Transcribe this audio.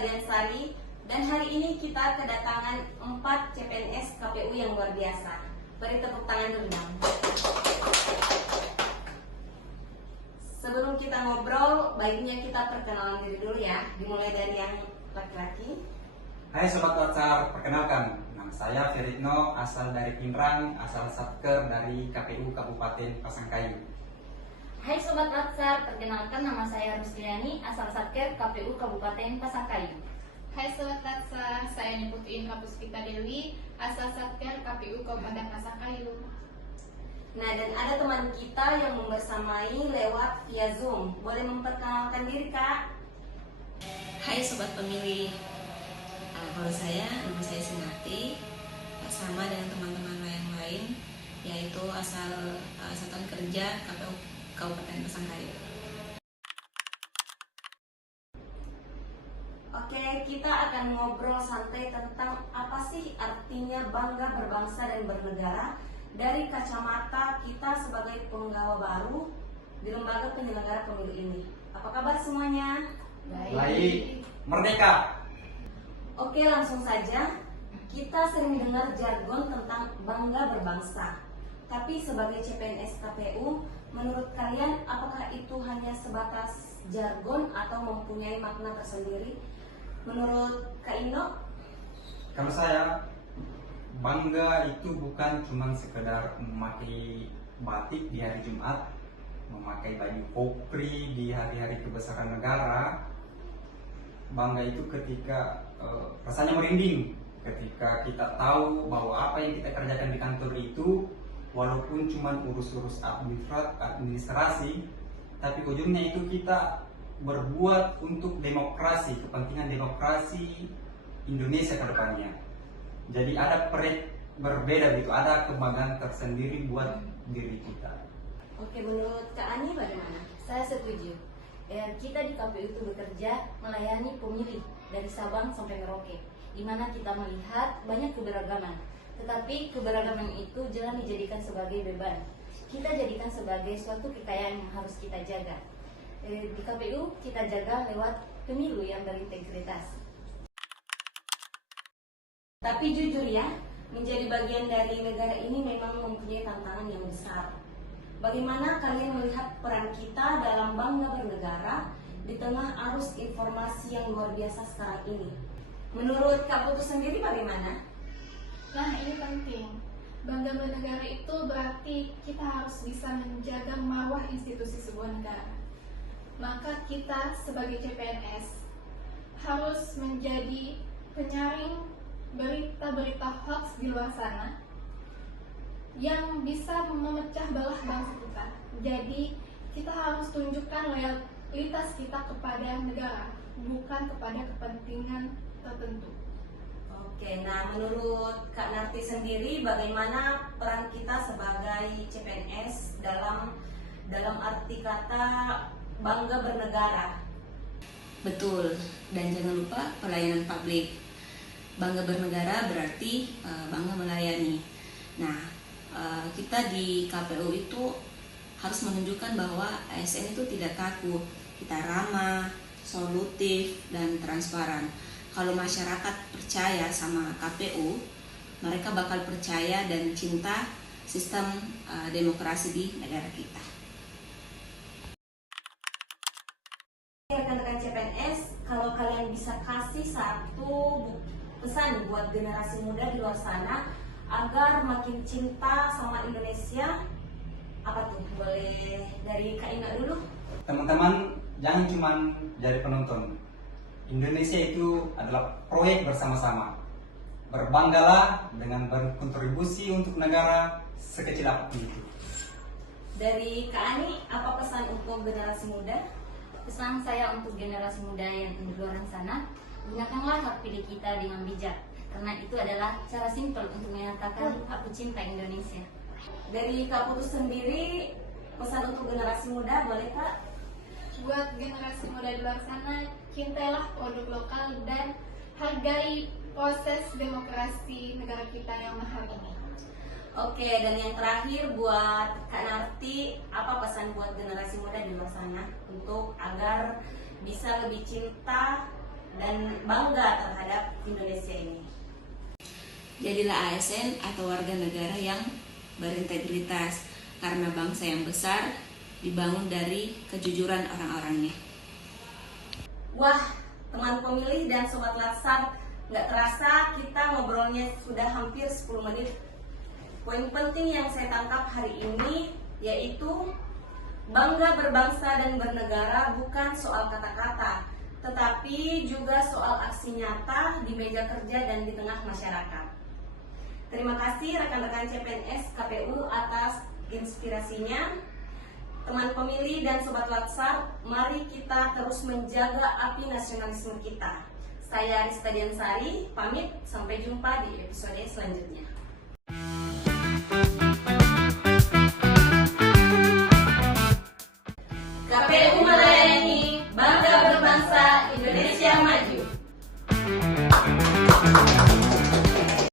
Nisa Diansari, dan hari ini kita kedatangan 4 CPNS KPU yang luar biasa. Beri tepuk tangan dulu dong. Sebelum kita ngobrol, baiknya kita perkenalan diri dulu ya. Dimulai dari yang laki-laki. Hai Sobat WhatsApp, perkenalkan, nama saya Feritno, asal dari Pinrang, asal Satker dari KPU Kabupaten Pasangkayu. Hai Sobat WhatsApp, perkenalkan nama saya Rusliani, asal Satker KPU Kabupaten Pasangkayu. Hai Sobat WhatsApp, saya Niputu Indra Puspita Dewi, asal Satker KPU Kabupaten Pasangkayu. Nah, dan ada teman kita yang membersamai lewat via Zoom. Boleh memperkenalkan diri, Kak? Hai Sobat Pemilih, kalau nama saya Sinati, sama dengan teman-teman yang lain, yaitu asal Satuan Kerja KPU Kabupaten Pasangkayu. Oke, kita akan ngobrol santai tentang apa sih artinya bangga berbangsa dan bernegara dari kacamata kita sebagai penggawa baru di lembaga penyelenggara pemilu ini. Apa kabar semuanya? Baik, merdeka! Oke, langsung saja. Kita sering dengar jargon tentang bangga berbangsa. Tapi sebagai CPNS KPU, menurut kalian apakah itu hanya sebatas jargon atau mempunyai makna tersendiri? Menurut Kak Indo? Kalau saya, bangga itu bukan cuma sekedar memakai batik di hari Jumat, memakai baju kopri di hari-hari kebesaran negara. Bangga itu ketika rasanya merinding, ketika kita tahu bahwa apa yang kita kerjakan di kantor itu walaupun cuma urus-urus administrasi, tapi ujungnya itu kita berbuat untuk demokrasi, kepentingan demokrasi Indonesia ke depannya. Jadi ada berbeda gitu, ada kebanggaan tersendiri buat diri kita. Oke, menurut Kak Ani bagaimana? Saya setuju. Kita di KPU itu bekerja melayani pemilih dari Sabang sampai Merauke, di mana kita melihat banyak keberagaman. Tetapi keberagaman itu jangan dijadikan sebagai beban. Kita jadikan sebagai suatu kekayaan yang harus kita jaga. Di KPU kita jaga lewat pemilu yang berintegritas. Tapi jujur ya, menjadi bagian dari negara ini memang mempunyai tantangan yang besar. Bagaimana kalian melihat peran kita dalam bangga bernegara di tengah arus informasi yang luar biasa sekarang ini? Menurut Kak Putu sendiri bagaimana? Nah, ini penting. Bangga bernegara itu berarti kita harus bisa menjaga marwah institusi sebuah negara. Maka kita sebagai CPNS harus menjadi penyaring berita-berita hoax di luar sana yang bisa memecah belah bangsa kita. Jadi kita harus tunjukkan loyalitas kita kepada negara, bukan kepada kepentingan tertentu. Oke, nah menurut Kak Narti sendiri bagaimana peran kita sebagai CPNS dalam arti kata bangga bernegara? Betul, dan jangan lupa pelayanan publik. Bangga bernegara berarti bangga melayani. Nah, kita di KPU itu harus menunjukkan bahwa ASN itu tidak kaku, kita ramah, solutif, dan transparan. Kalau masyarakat percaya sama KPU, mereka bakal percaya dan cinta sistem demokrasi di negara kita. Rekan-rekan CPNS, kalau kalian bisa kasih satu pesan buat generasi muda di luar sana agar makin cinta sama Indonesia, apa tuh? Boleh dari Kak Ina dulu? Teman-teman, jangan cuma jadi penonton. Indonesia itu adalah proyek bersama-sama. Berbanggalah dengan berkontribusi untuk negara sekecil apapun itu. Dari Kak Ani, apa pesan untuk generasi muda? Pesan saya untuk generasi muda yang di luar sana, gunakanlah hak pilih kita dengan bijak, karena itu adalah cara simpel untuk menyatakan aku cinta Indonesia. Dari Kak Putu sendiri, pesan untuk generasi muda boleh Kak? Buat generasi muda di luar sana, cintailah produk lokal dan hargai proses demokrasi negara kita yang mahal ini. Oke, dan yang terakhir buat Kak Narti, apa pesan buat generasi muda di luar sana untuk agar bisa lebih cinta dan bangga terhadap Indonesia ini. Jadilah ASN atau warga negara yang berintegritas, karena bangsa yang besar dibangun dari kejujuran orang-orangnya. Wah, teman pemilih dan sobat Latsar, nggak terasa kita ngobrolnya sudah hampir 10 menit. Poin penting yang saya tangkap hari ini yaitu bangga berbangsa dan bernegara bukan soal kata-kata, tetapi juga soal aksi nyata di meja kerja dan di tengah masyarakat. Terima kasih rekan-rekan CPNS KPU atas inspirasinya. Teman pemilih dan sobat Latsar, mari kita terus menjaga api nasionalisme kita. Saya Rista Diansari, pamit, sampai jumpa di episode selanjutnya.